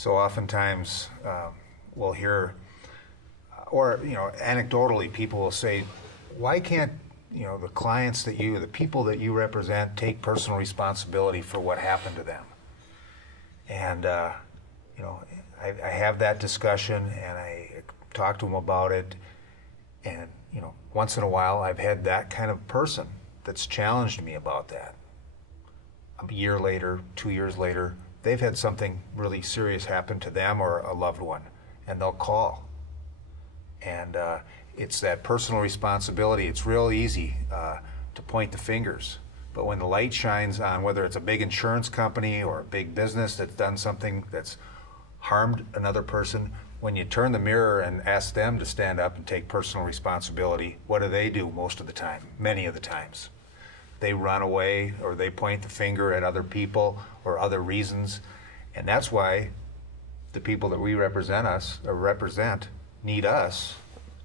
So oftentimes we'll hear, or anecdotally, people will say, "Why can't the clients the people that you represent, take personal responsibility for what happened to them?" And I have that discussion, and I talk to them about it. And once in a while, I've had that kind of person that's challenged me about that. A year later, 2 years later, they've had something really serious happen to them or a loved one, and they'll call. And it's that personal responsibility. It's real easy to point the fingers. But when the light shines on whether it's a big insurance company or a big business that's done something that's harmed another person, when you turn the mirror and ask them to stand up and take personal responsibility, what do most of the time? Many of the times. They run away, or they point the finger at other people or other reasons. And that's why the people that we represent need us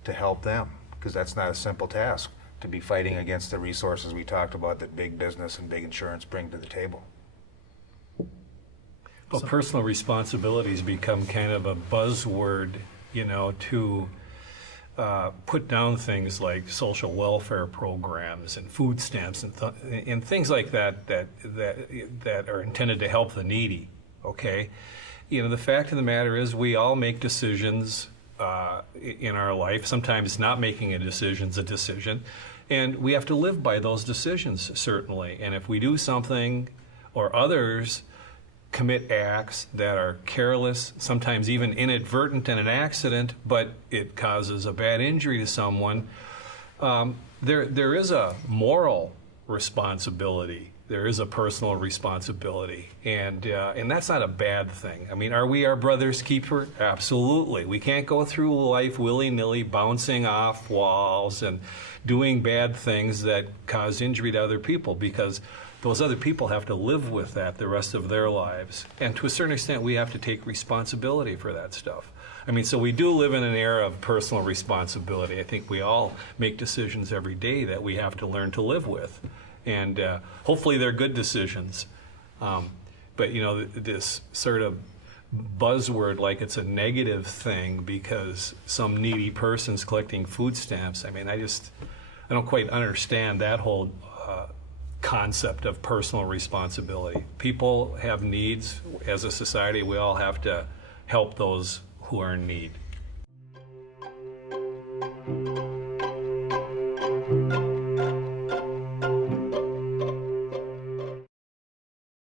to help them, because that's not a simple task to be fighting against the resources we talked about that big business and big insurance bring to the table. Well, personal responsibilities become kind of a buzzword, to put down things like social welfare programs and food stamps and things like that are intended to help the needy. Okay, the fact of the matter is we all make decisions in our life. Sometimes not making a decision is a decision, and we have to live by those decisions, certainly. And if we do something or others commit acts that are careless, sometimes even inadvertent in an accident, but it causes a bad injury to someone, there is a moral responsibility. There is a personal responsibility, and that's not a bad thing. I mean, are we our brother's keeper? Absolutely. We can't go through life willy-nilly, bouncing off walls and doing bad things that cause injury to other people, because those other people have to live with that the rest of their lives. And to a certain extent, we have to take responsibility for that stuff. I mean, so we do live in an era of personal responsibility. I think we all make decisions every day that we have to learn to live with. And hopefully they're good decisions. But this sort of buzzword like it's a negative thing because some needy person's collecting food stamps. I mean, I don't quite understand that whole concept of personal responsibility. People have needs. As a society, we all have to help those who are in need.